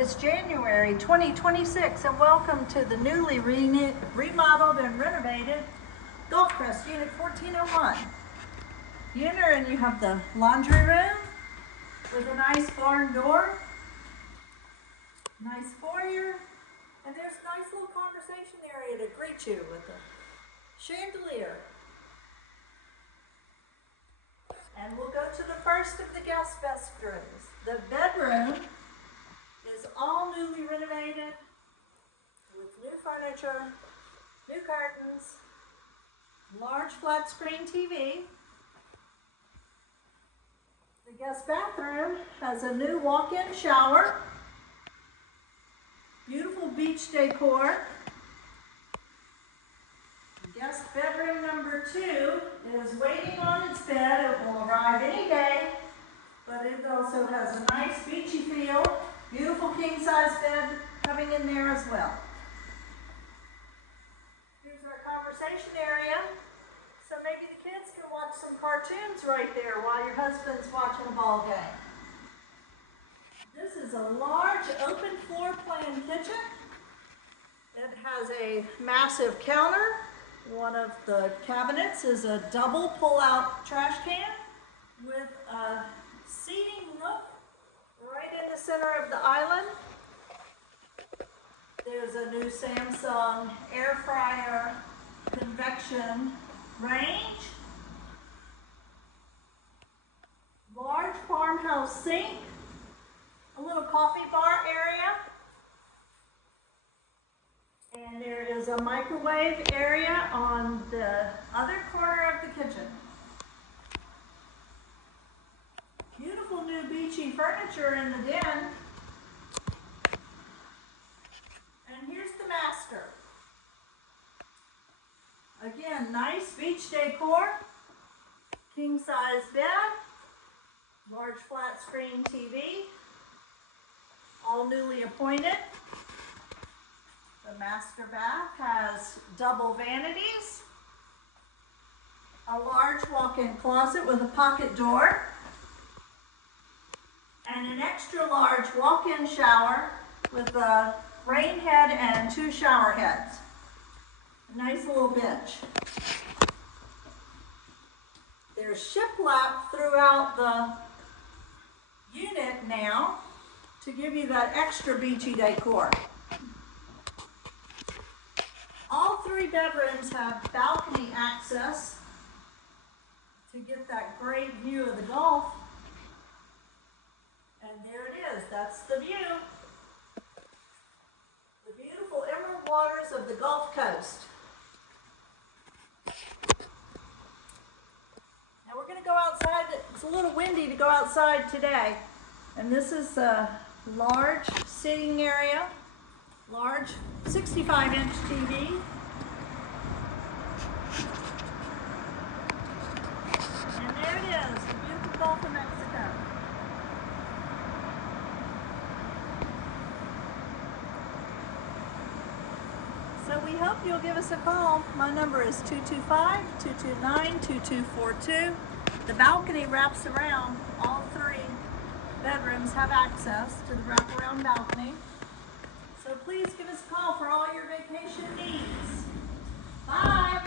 It's January 2026 and welcome to the newly remodeled and renovated Gulf Crest Unit 1401. You enter and you have the laundry room with a nice barn door, nice foyer, and there's a nice little conversation area to greet you with a chandelier. And we'll go to the first of the guest bedrooms. The bedroom is all newly renovated with new furniture, new curtains, large flat screen TV. The guest bathroom has a new walk-in shower, beautiful beach decor. Guest bedroom number 2 is waiting on its bed. It will arrive any day, but it also has a nice beachy feel. Beautiful king-size bed coming in there as well. Here's our conversation area. So maybe the kids can watch some cartoons right there while your husband's watching a ball game. This is a large open floor plan kitchen. It has a massive counter. One of the cabinets is a double pull-out trash can with a seating nook right in the center of the island. There's a new Samsung air fryer convection range. Large farmhouse sink. A little coffee bar area. And there is a microwave area on the other corner of the kitchen. Beautiful new beachy furniture in the den. And here's the master. Again, nice beach decor, king size bed, large flat screen TV, all newly appointed. The master bath has double vanities, a large walk-in closet with a pocket door, and an extra large walk-in shower with a rain head and 2 shower heads. A nice little bench. There's shiplap throughout the unit now to give you that extra beachy decor. All 3 bedrooms have balcony access to get that great view of the Gulf. And there it is, that's the view. The beautiful emerald waters of the Gulf Coast. Now we're gonna go outside. It's a little windy to go outside today. And this is a large sitting area, large 65-inch TV. And there it is, the beautiful Gulf of Mexico. So we hope you'll give us a call. My number is 225-229-2242. The balcony wraps around. All 3 bedrooms have access to the wraparound balcony. So please give us a call for all your vacation needs. Bye.